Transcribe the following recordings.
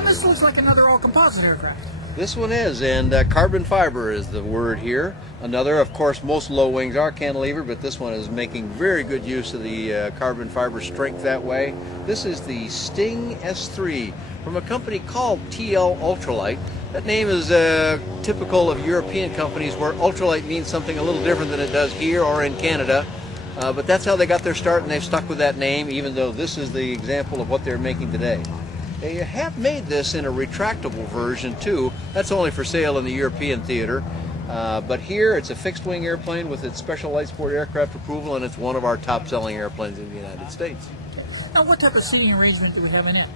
And this looks like another all-composite aircraft. This one is, and carbon fiber is the word here. Another, of course, most low wings are cantilever, but this one is making very good use of the carbon fiber strength that way. This is the Sting S3 from a company called TL Ultralight. That name is typical of European companies where ultralight means something a little different than it does here or in Canada. But that's how they got their start, and they've stuck with that name, even though this is the example of what they're making today. They have made this in a retractable version too. That's only for sale in the European theater. But here it's a fixed wing airplane with its special light sport aircraft approval, and it's one of our top selling airplanes in the United States. Now, what type of seating arrangement do we have in it?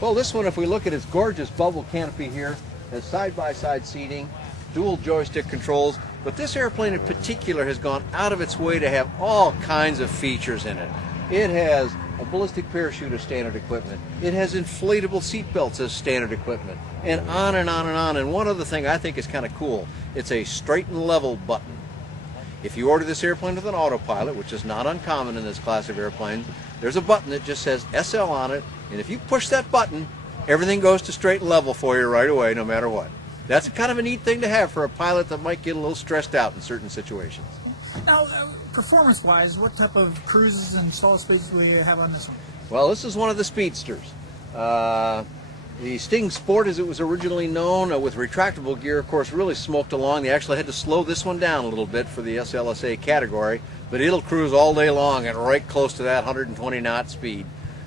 Well, this one, if we look at its gorgeous bubble canopy here, has side-by-side seating, dual joystick controls, but this airplane in particular has gone out of its way to have all kinds of features in it. It has a ballistic parachute as standard equipment. It has inflatable seat belts as standard equipment, and on and on and on. And one other thing I think is kind of cool, it's a straight and level button. If you order this airplane with an autopilot, which is not uncommon in this class of airplanes, there's a button that just says SL on it, and if you push that button, everything goes to straight and level for you right away, no matter what. That's kind of a neat thing to have for a pilot that might get a little stressed out in certain situations. Now, performance-wise, what type of cruises and stall speeds do we have on this one? Well, this is one of the speedsters. The Sting Sport, as it was originally known, with retractable gear, of course, really smoked along. They actually had to slow this one down a little bit for the SLSA category, but it'll cruise all day long and right close to that 120 knot speed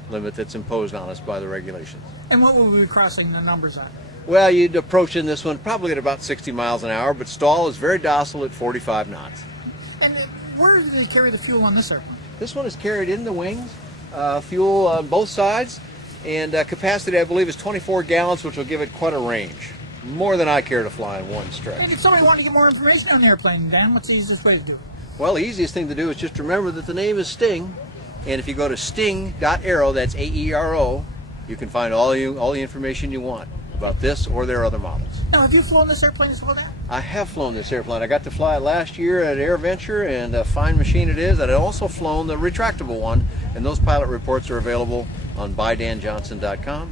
limit that's imposed on us by the regulations. And what will we be crossing the numbers on? Well, you'd approach in this one probably at about 60 miles an hour, but stall is very docile at 45 knots. And where do they carry the fuel on this airplane? This one is carried in the wings, fuel on both sides, and capacity, I believe, is 24 gallons, which will give it quite a range. More than I care to fly in one stretch. And if somebody wanted to get more information on the airplane, Dan, what's the easiest way to do it? Well, the easiest thing to do is just remember that the name is Sting, and if you go to sting.aero, that's AERO, you can find all the information you want about this or their other models. Now, have you flown this airplane as well, Dan? I have flown this airplane. I got to fly it last year at AirVenture, and a fine machine it is. And I've also flown the retractable one, and those pilot reports are available on BuyDanJohnson.com.